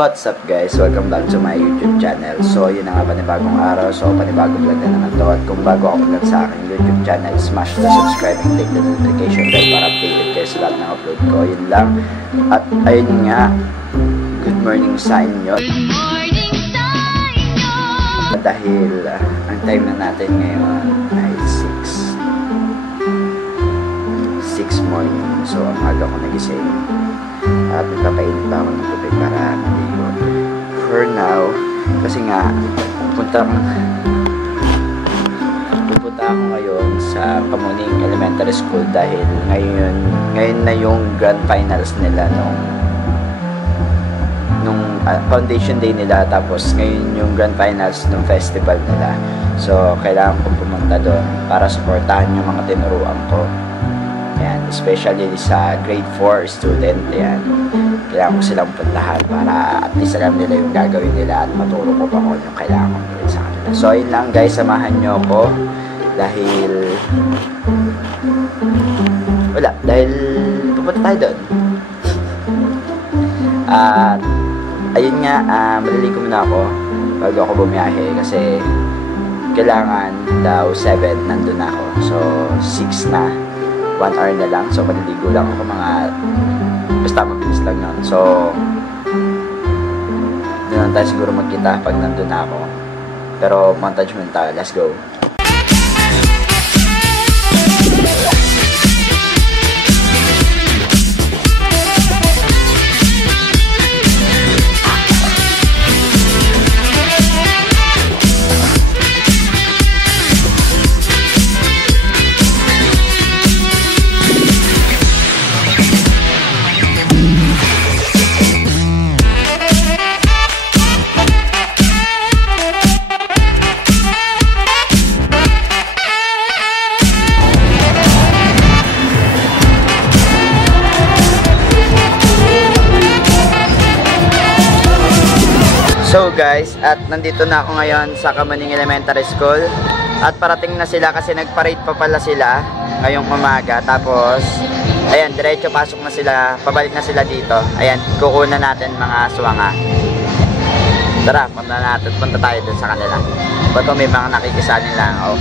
What's up guys? Welcome back to my YouTube channel. So yun na nga, panibagong araw. So panibagong vlog na naman to. At kung bago ako vlog sa aking YouTube channel, smash the subscribe and click the notification bell para updated kayo sa lahat ng upload ko. Yun lang. At ayun nga, good morning sa inyo. Dahil ang time na natin ngayon ay 6 morning. So ang aga ko nagising. At nagpapainit pa ako ng tubig para maligo. For now, kasi nga pupunta ako ngayon sa Kamuning Elementary School dahil ngayon na yung grand finals nila nung foundation day nila, tapos ngayon yung grand finals ng festival nila. So kailangan kong pumunta doon para supportahan yung mga tinuruan ko. Ayan, especially sa grade 4 student. Ayan, kailangan ko silang puntahan para at least alam nila yung gagawin nila at maturo ko pa kung yung kailangan kong gawin sa kanila. So yun lang guys, samahan nyo ako dahil pupunta tayo doon. At ayun nga, maliligo muna ako bago ako bumiyahe kasi kailangan daw 7 nandun ako. So 6 na, 1 hour na lang. So maliligo lang ako, basta mabilis lang yun. So doon tayo siguro magkita pag nandun na ako. Pero montage muna tayo, let's go. So guys, at nandito na ako ngayon sa Kamuning Elementary School. At parating na sila kasi nag-parade pa pala sila ngayong umaga. Tapos, ayan, diretso pasok na sila, pabalik na sila dito. Ayan, kukunan natin mga suwanga. Tara, punta tayo dun sa kanila. Ba't may mga nakikisanin lang ako.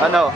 Ano?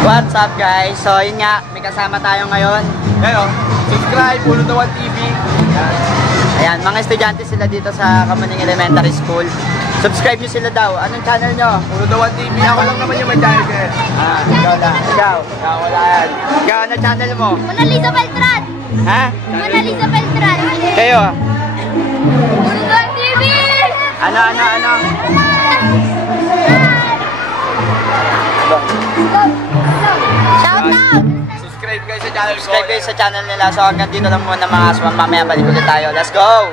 What's up guys? So yun nga, may kasama tayo ngayon. Ayan, subscribe, Ulo Dawan TV. Ayan, mga estudyante sila dito sa Kamuning Elementary School. Subscribe nyo sila daw. Anong channel nyo? Ulo Dawan TV. Ako lang naman yung may channel ko. Ikaw lang. Ikaw, wala yan. Ikaw, ano channel mo? Mona Lisa Beltran. Ha? Mona Lisa Beltran. Kayo? Ulo Dawan TV. Ano? Shout out. Subscribe guys sa channel ko. Subscribe kayo sa channel nila. So hanggang dito lang muna mga aswang. Mamaya balik ulit tayo. Let's go!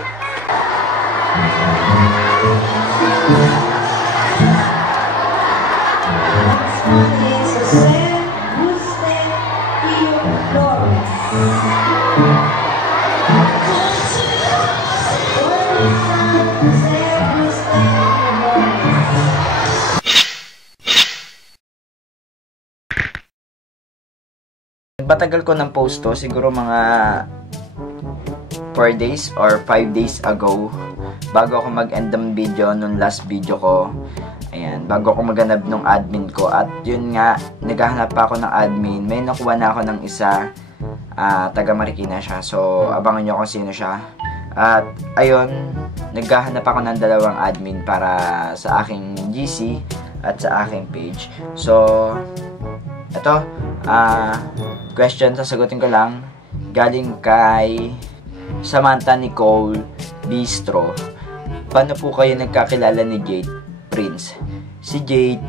matagal ko ng post to, siguro mga 4 days or 5 days ago, bago ako mag-end ng video nung last video ko. Ayan, bago ako maghanap ng admin ko. At yun nga, naghahanap pa ako ng admin. May nakuha na ako ng isa, taga Marikina siya. So, abangan nyo kung sino siya. At ayun, naghahanap ako ng 2 admin para sa aking GC at sa aking page. So, ito, question, sasagutin ko lang. Galing kay Samantha Nicole Bistro. Paano po kayo nagkakilala ni Jade Prince? Si Jade,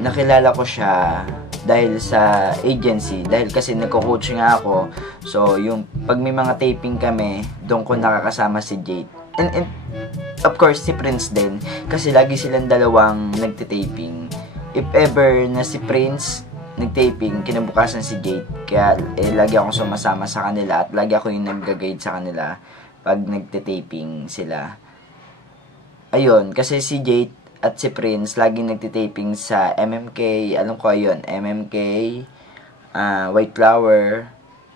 nakilala ko siya dahil sa agency. Dahil kasi nagko-coach nga ako. So, yung pag may mga taping kami, doon ko nakakasama si Jade. And of course, si Prince din. Kasi lagi silang dalawang nagtitaping. If ever na si Prince nagtaping, kinabukasan si Jade. Kaya lagi akong sumasama sa kanila at lagi ako yung nag-guide sa kanila pag nagtitaping sila. Ayun, kasi si Jade at si Prince laging nagtitaping sa MMK, alam ko yun, MMK, White Flower,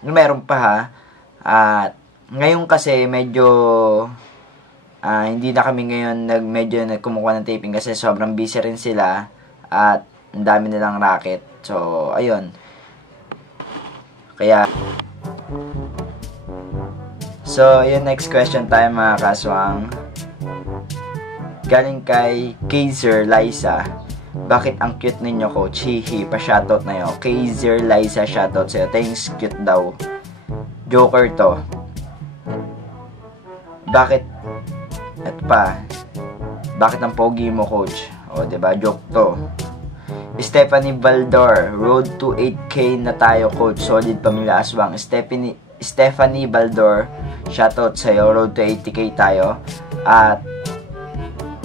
meron pa ha. At ngayon kasi medyo hindi na kami ngayon medyo kumukuha ng taping kasi sobrang busy rin sila at ang dami nilang racket. So, ayun. Kaya so, yun, next question tayo mga kaswang. Galing kay Kaiser Liza. Bakit ang cute ninyo, coach? Hihi, pa-shoutout na yun. Kaiser Liza, shoutout sa'yo. Thanks, cute daw. Joker to. Bakit? Ito pa. Bakit ang pogi mo, coach? O, diba? Joke to. Stephanie Baldor. Road to 8K na tayo, coach. Solid pamilya aswang. Stephanie Baldor. Shoutout sa'yo. Road to 80K tayo. At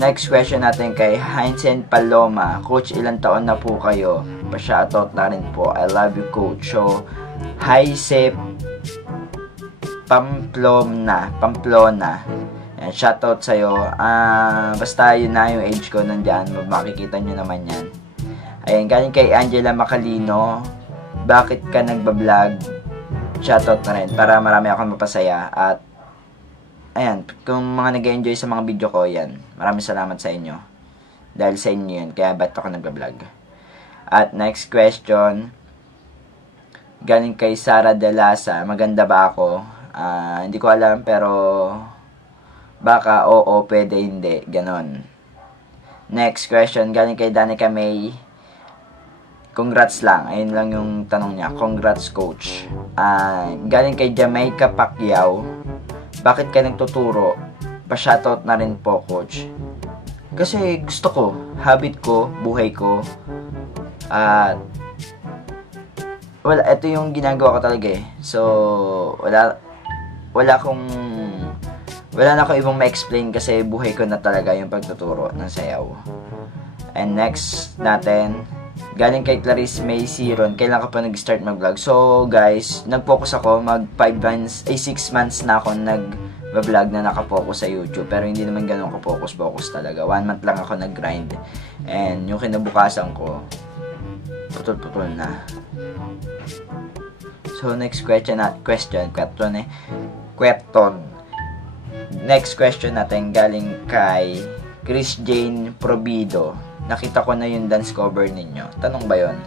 next question natin kay Heinzen Paloma. Coach, ilang taon na po kayo? Pa-shoutout na rin po. I love you, coach. So, Haisep Pamplona. Yan, shoutout sa'yo. Basta yun na yung age ko nandyan. Makikita nyo naman yan. Ayan, galing kay Angela Macalino. Bakit ka nagbablog? Shoutout na rin para marami akong mapasaya. At ayan, kung mga nag-enjoy sa mga video ko, yan. Maraming salamat sa inyo. Dahil sa inyo yun, kaya ba't ako nag-vlog. At next question, galing kay Sara De Lasa. Maganda ba ako? Hindi ko alam, pero baka oo, pwede, hindi. Ganon. Next question, galing kay Danica May. Congrats lang. Ayun lang yung tanong niya. Congrats, coach. Galing kay Jamaica Pacquiao. Bakit ka nagtuturo? Pa-shoutout na rin po, coach. Kasi gusto ko, habit ko, buhay ko. At wala, ito yung ginagawa ko talaga eh. So, wala na akong ibang ma-explain kasi buhay ko na talaga yung pagtuturo ng sayaw. And next natin, galing kay Clarice May Siron. Kailan ka pa nag-start mag-vlog? So, guys, nag-focus ako. 6 months na ako nag-vlog na nakapokus sa YouTube. Pero hindi naman ganun ka-focus talaga. 1 month lang ako nag-grind. And yung kinabukasan ko, putol-putol na. So, next question. Next question natin galing kay Chris Jane Probido. Nakita ko na yung dance cover ninyo. Tanong ba yun?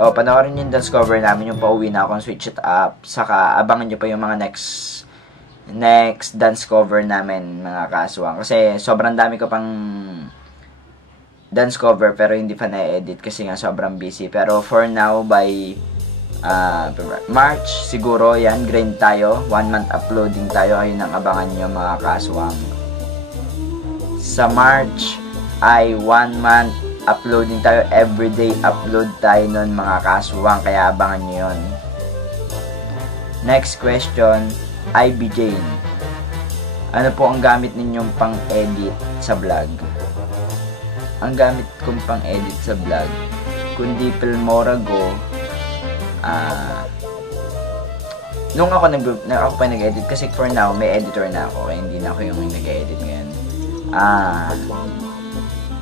O, panoorin yung dance cover namin, yung pauwi na akong switch it up. Saka, abangan nyo pa yung mga next dance cover namin, mga kaswang. Kasi, sobrang dami ko pang dance cover, pero hindi pa na-edit kasi nga sobrang busy. Pero, for now, by March, siguro, yan, grind tayo. 1 month uploading tayo. Ayun ang abangan nyo, mga kaswang. Sa March, ay 1 month uploading tayo, everyday upload tayo nun, mga kaswang, kaya abangan nyo yun. Next question, IB Jane. Ano po ang gamit ninyong pang-edit sa vlog? Ang gamit kong pang-edit sa vlog, kundi Filmora Go. Nung ako pa nag-edit, kasi for now, may editor na ako, kaya hindi na ako yung nag-edit ngayon.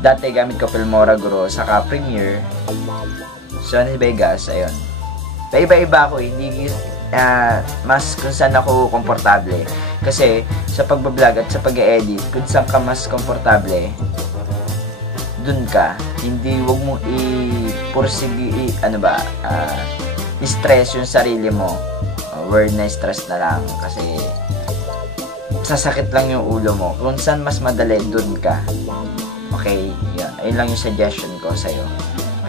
Dati gamit ko Filmora Go, saka Premiere, Sony Vegas, ayun. Paiba-iba ako, hindi mas kung saan ako komportable. Kasi sa pagbablog at sa pag-edit, kung saan ka mas komportable, dun ka. Hindi, wag mong i-pursige, i-stress yung sarili mo. Word na stress na lang kasi sasakit lang yung ulo mo. Kung saan mas madali, dun ka. Okay, yun. Ayun lang yung suggestion ko sa'yo.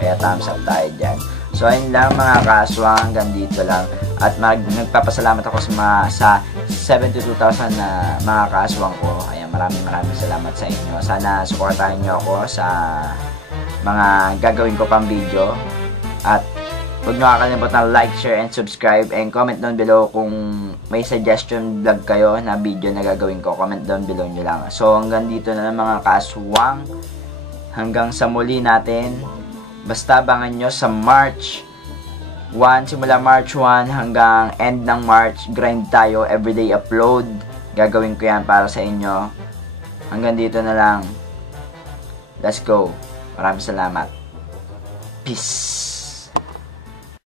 Kaya thumbs up tayo dyan. So, ayun lang mga kaswang. Hanggang dito lang. At nagpapasalamat ako sa 72,000 na mga kaswang ko. Ayan, maraming salamat sa inyo. Sana supportahan nyo ako sa mga gagawin ko pang video. At huwag nyo kakalimutan like, share, and subscribe. And comment down below kung may suggestion vlog kayo na video na gagawin ko. Comment down below nyo lang. So, hanggang dito na lang mga kaswang. Hanggang sa muli natin. Basta abangan nyo sa March 1, simula March 1 hanggang end ng March. Grind tayo, everyday upload. Gagawin ko yan para sa inyo. Hanggang dito na lang. Let's go. Maraming salamat. Peace.